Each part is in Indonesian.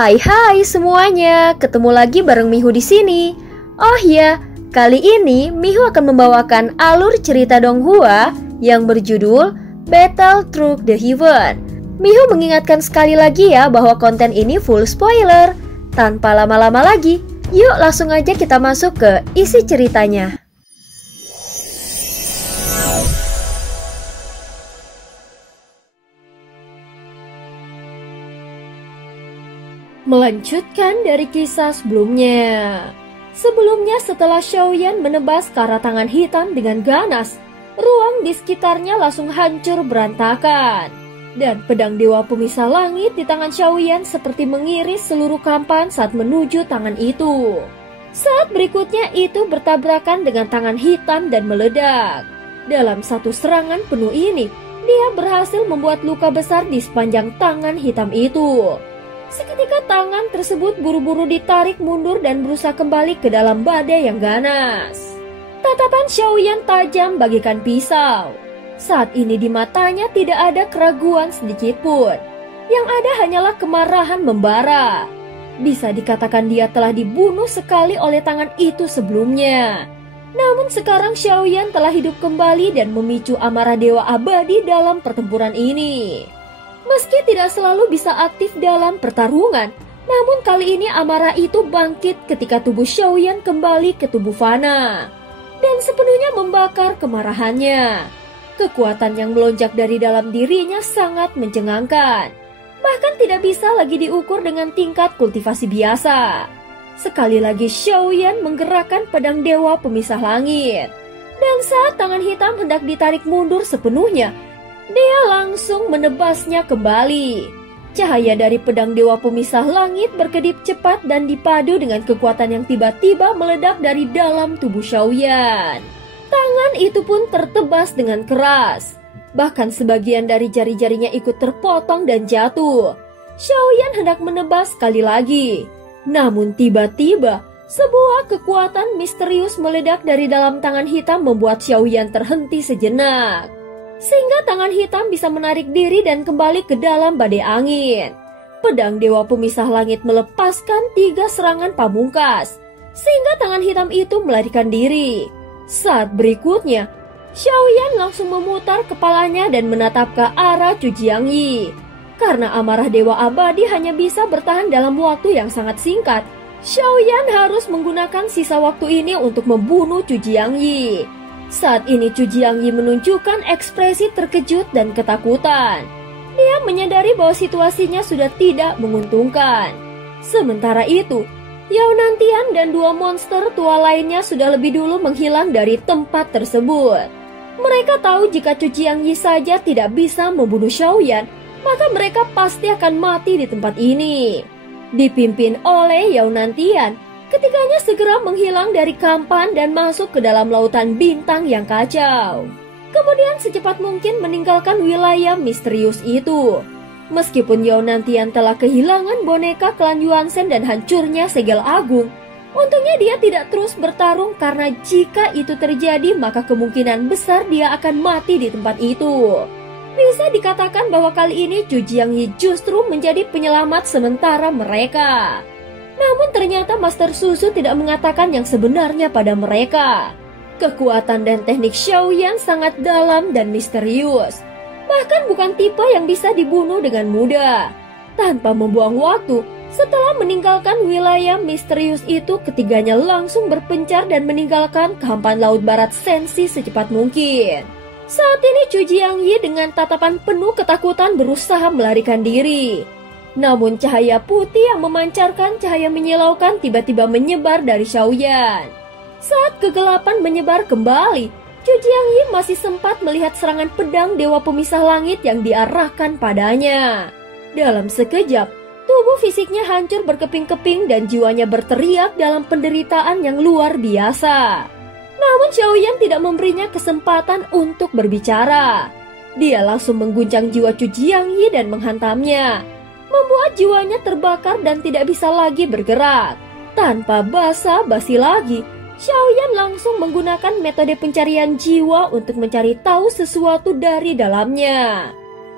Hai semuanya, ketemu lagi bareng Mihu di sini. Oh ya, kali ini Mihu akan membawakan alur cerita Donghua yang berjudul Battle Through the Heaven. Mihu mengingatkan sekali lagi ya bahwa konten ini full spoiler. Tanpa lama-lama lagi, yuk langsung aja kita masuk ke isi ceritanya. Melanjutkan dari kisah sebelumnya. Sebelumnya setelah Xiaoyan menebas ke arah tangan hitam dengan ganas, ruang di sekitarnya langsung hancur berantakan. Dan pedang dewa pemisah langit di tangan Xiaoyan seperti mengiris seluruh kampan saat menuju tangan itu. Saat berikutnya itu bertabrakan dengan tangan hitam dan meledak. Dalam satu serangan penuh ini, dia berhasil membuat luka besar di sepanjang tangan hitam itu. Seketika tangan tersebut buru-buru ditarik mundur dan berusaha kembali ke dalam badai yang ganas. Tatapan Xiaoyan tajam bagaikan pisau. Saat ini di matanya tidak ada keraguan sedikit pun. Yang ada hanyalah kemarahan membara. Bisa dikatakan dia telah dibunuh sekali oleh tangan itu sebelumnya. Namun sekarang Xiaoyan telah hidup kembali dan memicu amarah dewa abadi dalam pertempuran ini. Meski tidak selalu bisa aktif dalam pertarungan, namun kali ini amarah itu bangkit ketika tubuh Xiaoyan kembali ke tubuh fana dan sepenuhnya membakar kemarahannya. Kekuatan yang melonjak dari dalam dirinya sangat mencengangkan. Bahkan tidak bisa lagi diukur dengan tingkat kultivasi biasa. Sekali lagi Xiaoyan menggerakkan pedang dewa pemisah langit. Dan saat tangan hitam hendak ditarik mundur sepenuhnya, dia langsung menebasnya kembali. Cahaya dari pedang dewa pemisah langit berkedip cepat dan dipadu dengan kekuatan yang tiba-tiba meledak dari dalam tubuh Xiaoyan. Tangan itu pun tertebas dengan keras. Bahkan sebagian dari jari-jarinya ikut terpotong dan jatuh. Xiaoyan hendak menebas sekali lagi. Namun tiba-tiba sebuah kekuatan misterius meledak dari dalam tangan hitam membuat Xiaoyan terhenti sejenak. Sehingga tangan hitam bisa menarik diri dan kembali ke dalam badai angin. Pedang dewa pemisah langit melepaskan 3 serangan pamungkas, sehingga tangan hitam itu melarikan diri. Saat berikutnya, Xiaoyan langsung memutar kepalanya dan menatap ke arah Cu Jiangyi. Karena amarah dewa abadi hanya bisa bertahan dalam waktu yang sangat singkat, Xiaoyan harus menggunakan sisa waktu ini untuk membunuh Cu Jiangyi. Saat ini Cu Jiangyi menunjukkan ekspresi terkejut dan ketakutan. Dia menyadari bahwa situasinya sudah tidak menguntungkan. Sementara itu, Yao Nantian dan 2 monster tua lainnya sudah lebih dulu menghilang dari tempat tersebut. Mereka tahu jika Cu Jiangyi saja tidak bisa membunuh Xiaoyan, maka mereka pasti akan mati di tempat ini. Dipimpin oleh Yao Nantian, ketiganya segera menghilang dari kampan dan masuk ke dalam lautan bintang yang kacau. Kemudian secepat mungkin meninggalkan wilayah misterius itu. Meskipun Yao Nantian telah kehilangan boneka klan Yuansen dan hancurnya segel agung, untungnya dia tidak terus bertarung karena jika itu terjadi maka kemungkinan besar dia akan mati di tempat itu. Bisa dikatakan bahwa kali ini Cu Jiangyi justru menjadi penyelamat sementara mereka. Namun ternyata Master Susu tidak mengatakan yang sebenarnya pada mereka. Kekuatan dan teknik Xiaoyan sangat dalam dan misterius. Bahkan bukan tipe yang bisa dibunuh dengan mudah. Tanpa membuang waktu, setelah meninggalkan wilayah misterius itu, ketiganya langsung berpencar dan meninggalkan kehampaan Laut Barat Sensi secepat mungkin. Saat ini Cu Jiangyi dengan tatapan penuh ketakutan berusaha melarikan diri. Namun cahaya putih yang memancarkan cahaya menyilaukan tiba-tiba menyebar dari Xiaoyan. Saat kegelapan menyebar kembali, Cu Jiangyi masih sempat melihat serangan pedang dewa pemisah langit yang diarahkan padanya. Dalam sekejap, tubuh fisiknya hancur berkeping-keping dan jiwanya berteriak dalam penderitaan yang luar biasa. Namun Xiaoyan tidak memberinya kesempatan untuk berbicara. Dia langsung mengguncang jiwa Cu Jiangyi dan menghantamnya, membuat jiwanya terbakar dan tidak bisa lagi bergerak. Tanpa basa-basi lagi, Xiaoyan langsung menggunakan metode pencarian jiwa untuk mencari tahu sesuatu dari dalamnya.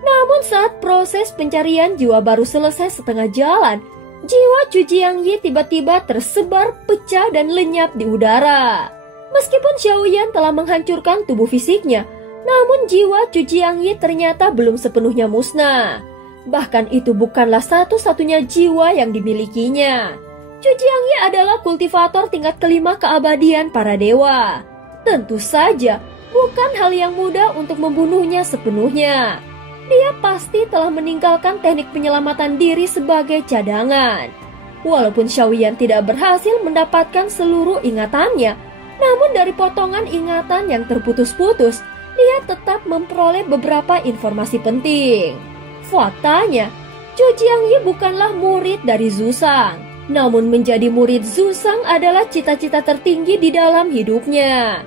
Namun saat proses pencarian jiwa baru selesai setengah jalan, Jiwa Chu Jiangyi tiba-tiba tersebar, pecah dan lenyap di udara. Meskipun Xiaoyan telah menghancurkan tubuh fisiknya, namun jiwa Chu Jiangyi ternyata belum sepenuhnya musnah. Bahkan itu bukanlah satu-satunya jiwa yang dimilikinya. Chu Jiangyi adalah kultivator tingkat kelima keabadian para dewa. Tentu saja bukan hal yang mudah untuk membunuhnya sepenuhnya. Dia pasti telah meninggalkan teknik penyelamatan diri sebagai cadangan. Walaupun Xiaoyan tidak berhasil mendapatkan seluruh ingatannya, namun dari potongan ingatan yang terputus-putus, dia tetap memperoleh beberapa informasi penting. Faktanya, Chu Jiangyi bukanlah murid dari Zhu Shang, namun menjadi murid Zhu Shang adalah cita-cita tertinggi di dalam hidupnya.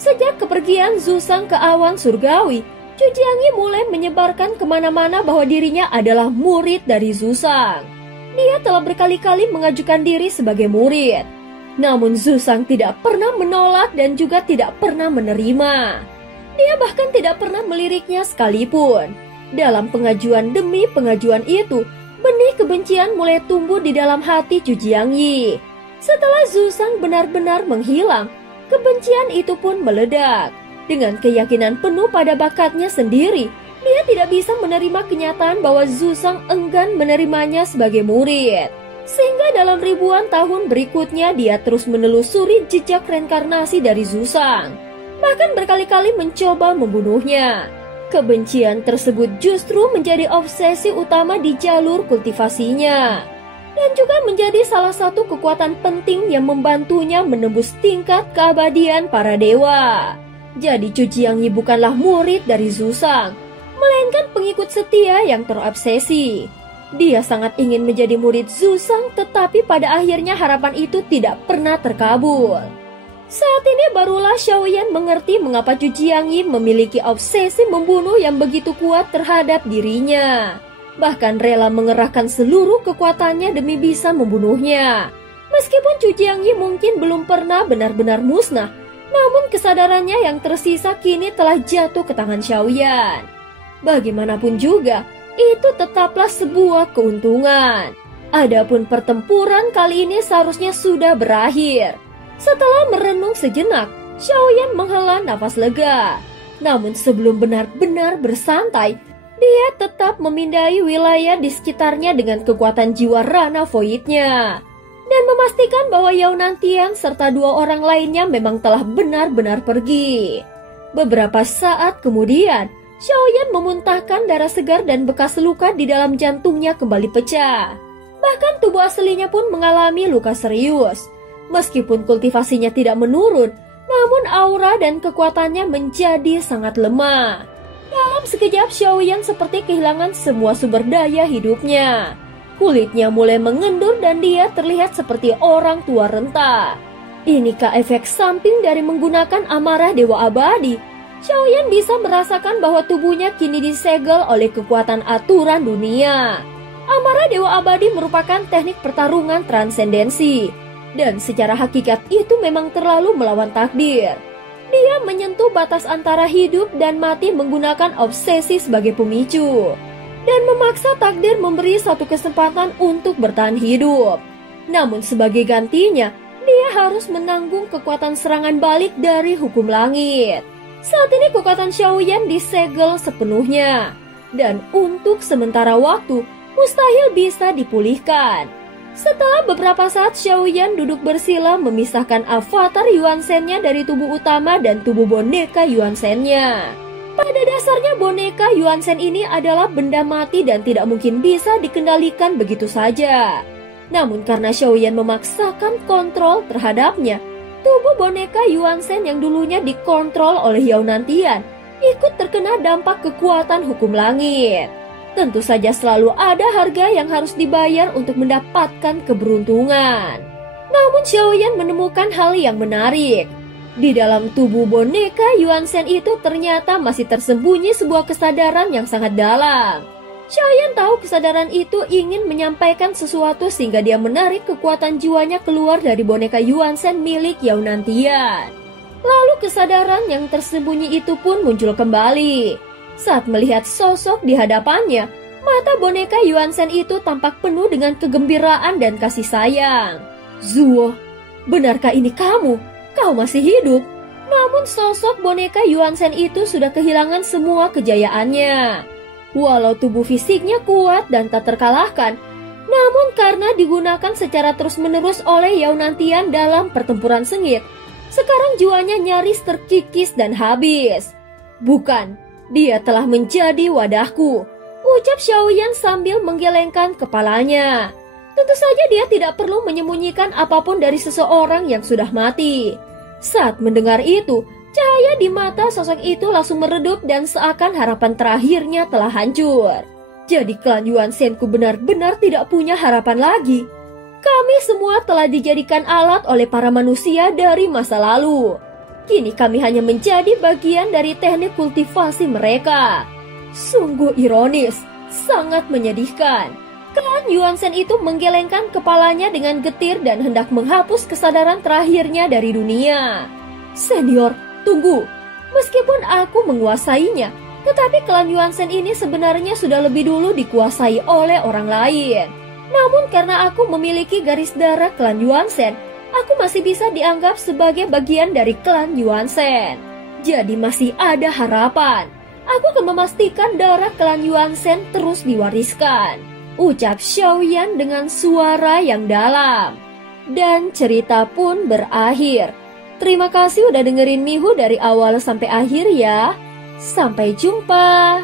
Sejak kepergian Zhu Shang ke awan surgawi, Chu Jiangyi mulai menyebarkan kemana-mana bahwa dirinya adalah murid dari Zhu Shang. Dia telah berkali-kali mengajukan diri sebagai murid. Namun Zhu Shang tidak pernah menolak dan juga tidak pernah menerima. Dia bahkan tidak pernah meliriknya sekalipun. Dalam pengajuan demi pengajuan itu, benih kebencian mulai tumbuh di dalam hati Chu Jiangyi. Setelah Zhu Shang benar-benar menghilang, kebencian itu pun meledak. Dengan keyakinan penuh pada bakatnya sendiri, dia tidak bisa menerima kenyataan bahwa Zhu Shang enggan menerimanya sebagai murid. Sehingga dalam ribuan tahun berikutnya dia terus menelusuri jejak reinkarnasi dari Zhu Shang. Bahkan berkali-kali mencoba membunuhnya. Kebencian tersebut justru menjadi obsesi utama di jalur kultivasinya. Dan juga menjadi salah satu kekuatan penting yang membantunya menembus tingkat keabadian para dewa. Jadi Chu Jiangyi bukanlah murid dari Zhu Shang, melainkan pengikut setia yang terobsesi. Dia sangat ingin menjadi murid Zhu Shang, tetapi pada akhirnya harapan itu tidak pernah terkabul. Saat ini barulah Xiaoyan mengerti mengapa Chu Jiangyi memiliki obsesi membunuh yang begitu kuat terhadap dirinya. Bahkan rela mengerahkan seluruh kekuatannya demi bisa membunuhnya. Meskipun Chu Jiangyi mungkin belum pernah benar-benar musnah, namun kesadarannya yang tersisa kini telah jatuh ke tangan Xiaoyan. Bagaimanapun juga, itu tetaplah sebuah keuntungan. Adapun pertempuran kali ini seharusnya sudah berakhir. Setelah merenung sejenak, Xiaoyan menghela nafas lega. Namun sebelum benar-benar bersantai, dia tetap memindai wilayah di sekitarnya dengan kekuatan jiwa Rana Void-nya. Dan memastikan bahwa Yao Nantian serta dua orang lainnya memang telah benar-benar pergi. Beberapa saat kemudian, Xiaoyan memuntahkan darah segar dan bekas luka di dalam jantungnya kembali pecah. Bahkan tubuh aslinya pun mengalami luka serius. Meskipun kultivasinya tidak menurun, namun aura dan kekuatannya menjadi sangat lemah. Dalam sekejap Xiaoyan seperti kehilangan semua sumber daya hidupnya. Kulitnya mulai mengendur dan dia terlihat seperti orang tua renta. Inikah efek samping dari menggunakan amarah Dewa Abadi? Xiaoyan bisa merasakan bahwa tubuhnya kini disegel oleh kekuatan aturan dunia. Amarah Dewa Abadi merupakan teknik pertarungan transendensi. Dan secara hakikat itu memang terlalu melawan takdir. Dia menyentuh batas antara hidup dan mati menggunakan obsesi sebagai pemicu. Dan memaksa takdir memberi satu kesempatan untuk bertahan hidup. Namun sebagai gantinya, dia harus menanggung kekuatan serangan balik dari hukum langit. Saat ini kekuatan Xiaoyan disegel sepenuhnya. Dan untuk sementara waktu, mustahil bisa dipulihkan. Setelah beberapa saat Xiaoyan duduk bersila memisahkan avatar Yuan Shen-nya dari tubuh utama dan tubuh boneka Yuan Shen-nya. Pada dasarnya boneka Yuan Shen ini adalah benda mati dan tidak mungkin bisa dikendalikan begitu saja. Namun karena Xiaoyan memaksakan kontrol terhadapnya, tubuh boneka Yuan Shen yang dulunya dikontrol oleh Yao Nantian ikut terkena dampak kekuatan hukum langit. Tentu saja selalu ada harga yang harus dibayar untuk mendapatkan keberuntungan. Namun Xiaoyan menemukan hal yang menarik. Di dalam tubuh boneka Yuan Shen itu ternyata masih tersembunyi sebuah kesadaran yang sangat dalam. Xiaoyan tahu kesadaran itu ingin menyampaikan sesuatu sehingga dia menarik kekuatan jiwanya keluar dari boneka Yuan Shen milik Yao Nantian. Lalu kesadaran yang tersembunyi itu pun muncul kembali. Saat melihat sosok di hadapannya, Mata boneka Yuan Shen itu tampak penuh dengan kegembiraan dan kasih sayang. Zuo, benarkah ini kamu? Kau masih hidup? Namun sosok boneka Yuan Shen itu sudah kehilangan semua kejayaannya. Walau tubuh fisiknya kuat dan tak terkalahkan, namun karena digunakan secara terus-menerus oleh Yao Nantian dalam pertempuran sengit, sekarang jiwanya nyaris terkikis dan habis. Bukan, dia telah menjadi wadahku, ucap Xiaoyan sambil menggelengkan kepalanya. Tentu saja dia tidak perlu menyembunyikan apapun dari seseorang yang sudah mati. Saat mendengar itu, cahaya di mata sosok itu langsung meredup dan seakan harapan terakhirnya telah hancur. Jadi klan Yuan Shen-ku benar-benar tidak punya harapan lagi. Kami semua telah dijadikan alat oleh para manusia dari masa lalu. Kini kami hanya menjadi bagian dari teknik kultivasi mereka. Sungguh ironis, sangat menyedihkan. Klan Yuan Shen itu menggelengkan kepalanya dengan getir dan hendak menghapus kesadaran terakhirnya dari dunia. Senior, tunggu. Meskipun aku menguasainya, tetapi klan Yuan Shen ini sebenarnya sudah lebih dulu dikuasai oleh orang lain. Namun karena aku memiliki garis darah klan Yuan Shen, aku masih bisa dianggap sebagai bagian dari klan Yuan Shen. Jadi masih ada harapan. Aku akan memastikan darah klan Yuan Shen terus diwariskan, ucap Xiaoyan dengan suara yang dalam. Dan cerita pun berakhir. Terima kasih udah dengerin Mihu dari awal sampai akhir ya. Sampai jumpa.